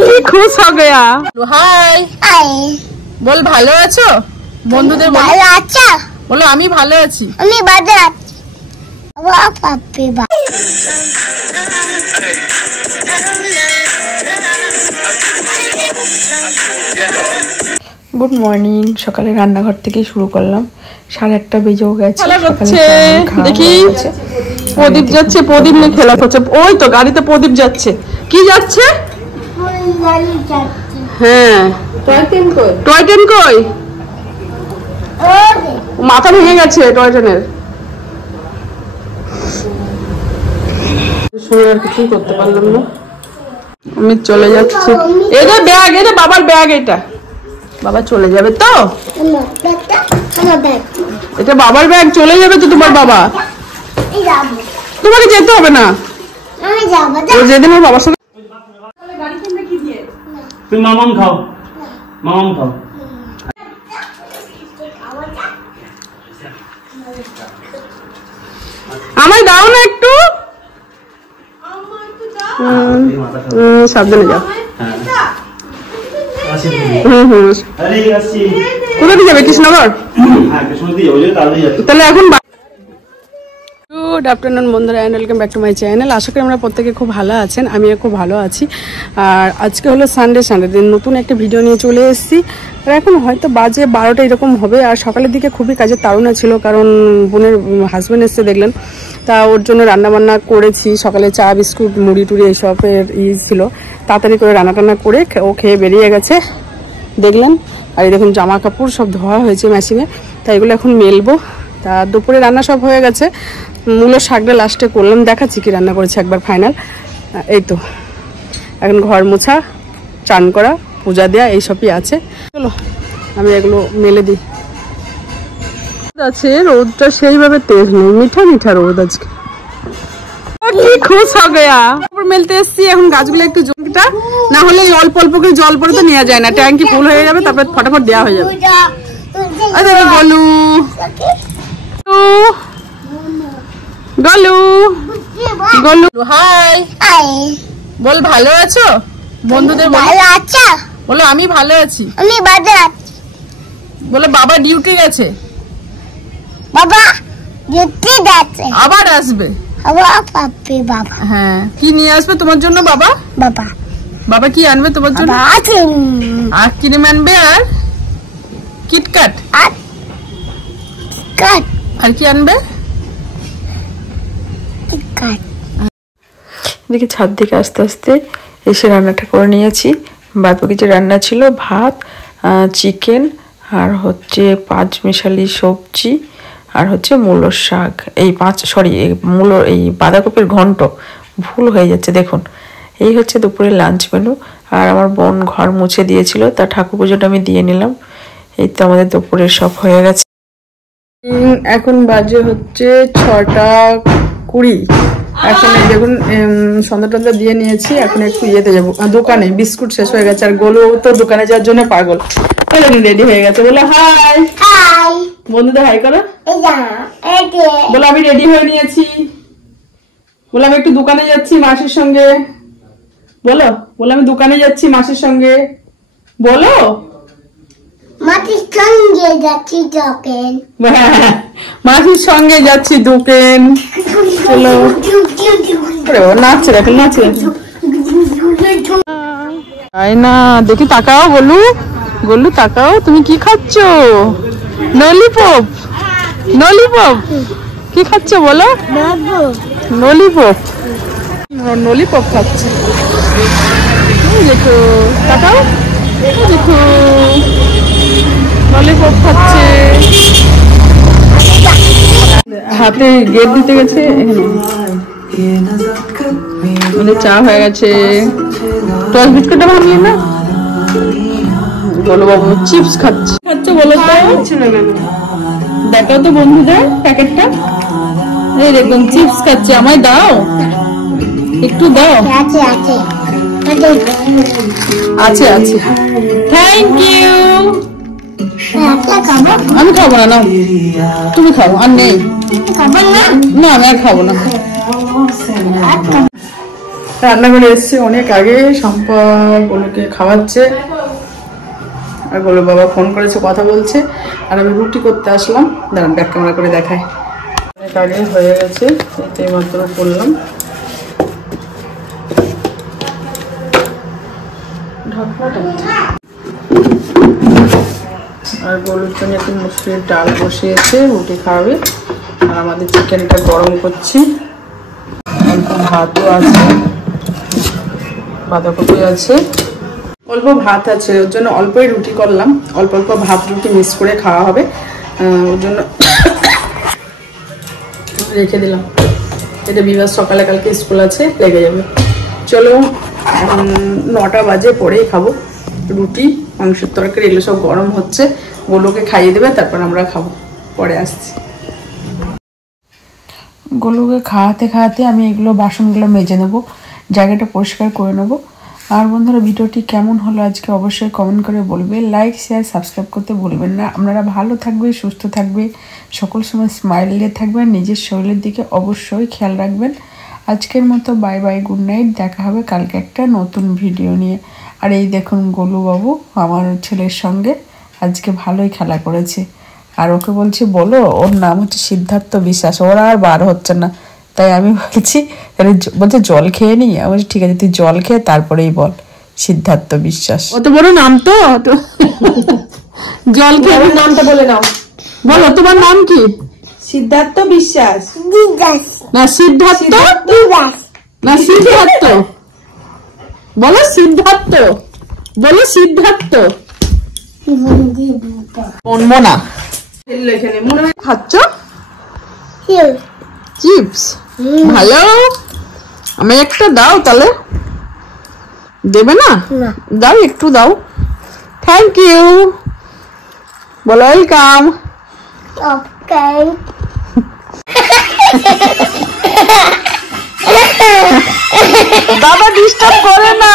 কি খুশ हो गया। হাই বল ভালো আছো? বন্ধুদের ভালো আছো? বলো আমি ভালো আছি। আমি ভালো আছি। বাবা পাপি বা গুড মর্নিং। সকালে রান্নাঘর থেকে শুরু করলাম। 8:30 বেজেও গেছে। দেখি প্রদীপ যাচ্ছে, প্রদীপ নিয়ে খেলা করছে। ওই তো গাড়িতে প্রদীপ যাচ্ছে। কি যাচ্ছে? হ্যাঁ টয় ট্রেন কই? মাথা ভেঙে গেছে টয় ট্রেনের। আর কিছুই করতে পারলাম না। আমি চলে যাচ্ছি। এটা ব্যাগ, এটা বাবার ব্যাগ। এটা বাবা চলে যাবে তো? এটা বাবার ব্যাগ, চলে যাবে তো তোমার বাবা। তোমাকে যেতে হবে না, যেদিন ওর বাবার সাথে। তুমি মামন খাও, মামন খাও। আমায় দাও না একটু। সাবধানে যাও। কোথা দিয়ে যাবে? কৃষ্ণনগর। তাহলে এখন গুড আফটারনুন বন্ধুরা, and welcome back to my channel. আশা করি আমরা প্রত্যেকে খুব ভালো আছেন। আমিও খুব ভালো আছি। আর আজকে হলো সানডে দিন নতুন একটা ভিডিও নিয়ে চলে এসেছি। আর এখন হয়তো বাজে 12টা এরকম হবে। আর সকালের দিকে খুবই কাজের তাড়না ছিল, কারণ বোনের হাজব্যান্ড এসছে দেখলেন। তা ওর জন্য রান্নাবান্না করেছি। সকালে চা বিস্কুট মুড়ি টুড়ি এইসবের ছিল। তাড়াতাড়ি করে রান্না করে ও খেয়ে বেরিয়ে গেছে দেখলেন। আর এই দেখুন জামা কাপড় সব ধোয়া হয়েছে মেশিনে, তাই এগুলো এখন মেলবো। তা দুপুরে রান্না সব হয়ে গেছে। মূলো শাকটা লাস্টে করলাম, দেখাচ্ছি কি রান্না করেছি একবার ফাইনাল। এই তো এখন ঘর মোছা, চান করা, পূজা দেওয়া এইসবই আছে। চলো আমি এগুলো মেলে দিই। আছে রোদটা সেইভাবে তেজ নেই, মিঠা মিঠা রোদ আজকে। কি খুশ हो गया। মেলতে এসছি। এখন গাছগুলো একটু জলটা না হলে অল্প অল্প করে জল পড়ে তো নেওয়া যায় না, ট্যাঙ্কি ফুল হয়ে যাবে, তারপর ফটাফট দেওয়া হয়ে যাবে। গলু গলু গলু হাই বল ভালো আছো? বন্ধুদের ভালো আছো? বলো আমি ভালো আছি। আমি ভালো আছি। বলো বাবা ডিউটি গেছে। বাবা ডিউটি গেছে, আবার আসবে। বাবা পাপি বাবা। হ্যাঁ কি নিয়ে আসবে তোমার জন্য বাবা? বাবা বাবা কি আনবে তোমার জন্য? আর ক্রিম আনবে আর কিটকাট আর কি আনবে? এদিকে ছাদ দিকে আস্তে আস্তে এসে রান্নাটা করে নিয়েছি। বাকি কিছু রান্না ছিল, ভাত, চিকেন, আর হচ্ছে 5 মিশালি সবজি, আর হচ্ছে মূলোর শাক। এই মূলো এই বাঁধাকপির ঘন্ট ভুল হয়ে যাচ্ছে দেখুন। এই হচ্ছে দুপুরের লাঞ্চ মেনু। আর আমার বোন ঘর মুছে দিয়েছিল, তার ঠাকুর পুজোটা আমি দিয়ে নিলাম। এই তো আমাদের দুপুরের সব হয়ে গেছে। এখন বাজে হচ্ছে 6:20। এখন এই দেখুন সন্ধ্যা টন্ধা দিয়ে নিয়েছি। এখন একটু ইয়েতে যাবো দোকানে, বিস্কুট শেষ হয়ে গেছে। আর গোলু তো দোকানে যাওয়ার জন্য পাগল। রেডি হয়ে গেছে, বলে হাই। বন্ধুদের হাই করো। বলে আমি রেডি হয়ে নিয়েছি। বলে আমি একটু দোকানে যাচ্ছি মাসির সঙ্গে। বলো বলে আমি দোকানে যাচ্ছি মাসির সঙ্গে। বলো মাসির সঙ্গে যাচ্ছি দোকান। মাসির সঙ্গে যাচ্ছি দোকান। চলো নাচছে দেখেন, নাচছে। তাই না, দেখি তাকাও বলু। বলু তাকাও, তুমি কি খাচ্ছ? ললিপপ। ললিপপ কি খাচ্ছ বলো? ললিপপ। ললিপপ খাচ্ছে। দেখো তাকাও, দেখো ললিপপ খাচ্ছে। হাতে গেট দিতে গেছে। চা হয়ে গেছে। টস বিস্কুটটা ভাবলি না? বলো বাবু চিপস খাচ্ছে। খাচ্ছ বলো তো? দেখাও তো বন্ধুদের প্যাকেটটা। এই দেখুন চিপস খাচ্ছে। আমায় দাও একটু, দাও। আছে আছে, থ্যাংক ইউ। আমি খাবো না, নাও তুমি খাও। আর নেই না, আমি আর খাবো না। রান্নাঘরে এসছে অনেক আগে, শম্পা গোলুকে খাওয়াচ্ছে আর গোলু বাবা ফোন করেছে, কথা বলছে, আর আমি রুটি করতে আসলাম। দাঁড়ান ব্যাক ক্যামেরা করে দেখায়। অনেক আগে হয়ে গেছে, এই মাত্র করলাম। আর গোলুর জন্য একটু মুসুরির ডাল বসিয়েছে, রুটি খাওয়াবে। আর আমাদের চিকেনটা গরম করছি, অল্প ভাতও আছে, বাঁধাকপি আছে, অল্প ভাত আছে, ওর জন্য অল্পই রুটি করলাম। অল্প অল্প ভাত রুটি মিক্স করে খাওয়া হবে, ওর জন্য রেখে দিলাম। এটা বিবাস সকালে কালকে স্কুল আছে, লেগে যাবে। চলো 9টা বাজে, পরেই খাবো। রুটি, মাংসের তরকারি এগুলো সব গরম হচ্ছে, গোলুকে খাইয়ে দেবে, তারপর আমরা খাবো। পরে আসছি। গোলুকে খাওয়াতে খাওয়াতে আমি এগুলো বাসনগুলো মেজে নেবো, জায়গাটা পরিষ্কার করে নেবো। আর বন্ধুরা, ভিডিওটি কেমন হলো আজকে অবশ্যই কমেন্ট করে বলবে, লাইক শেয়ার সাবস্ক্রাইব করতে ভুলবেন না। আপনারা ভালো থাকবে, সুস্থ থাকবে, সকল সময় স্মাইল দিয়ে থাকবেন, নিজের শরীরের দিকে অবশ্যই খেয়াল রাখবেন। আজকের মতো বাই বাই, গুড নাইট। দেখা হবে কালকে একটা নতুন ভিডিও নিয়ে। আর এই দেখুন গোলু বাবু আমার ছেলের সঙ্গে আজকে ভালোই খেলা করেছে। আর ওকে বলছি বলো, ওর নাম হচ্ছে সিদ্ধার্থ বিশ্বাস, ওরা আর বার হচ্ছে না। তাই আমি বলছি, বলছে জল খেয়ে নি। আমি বলছি ঠিক আছে, তুই জল খেয়ে তারপরেই বল সিদ্ধার্থ বিশ্বাস। অত বড় নাম তো, জল খেয়ে নামটা বলে নাও, বলো তোমার নাম কি? সিদ্ধার্থ বিশ্বাস দিদাস না সিদ্ধার্থ, দিদাস না সিদ্ধার্থ, বলো সিদ্ধার্থ, বলো সিদ্ধার্থ। মনমোনা খাচ্ছ চিপস? ভালো, আমি একটা দাও তাহলে। দেবে না? দাও, একটু দাও। থ্যাংক ইউ, বলো ওয়েলকাম। ওকে বাবা ডিস্টার্ব করে না।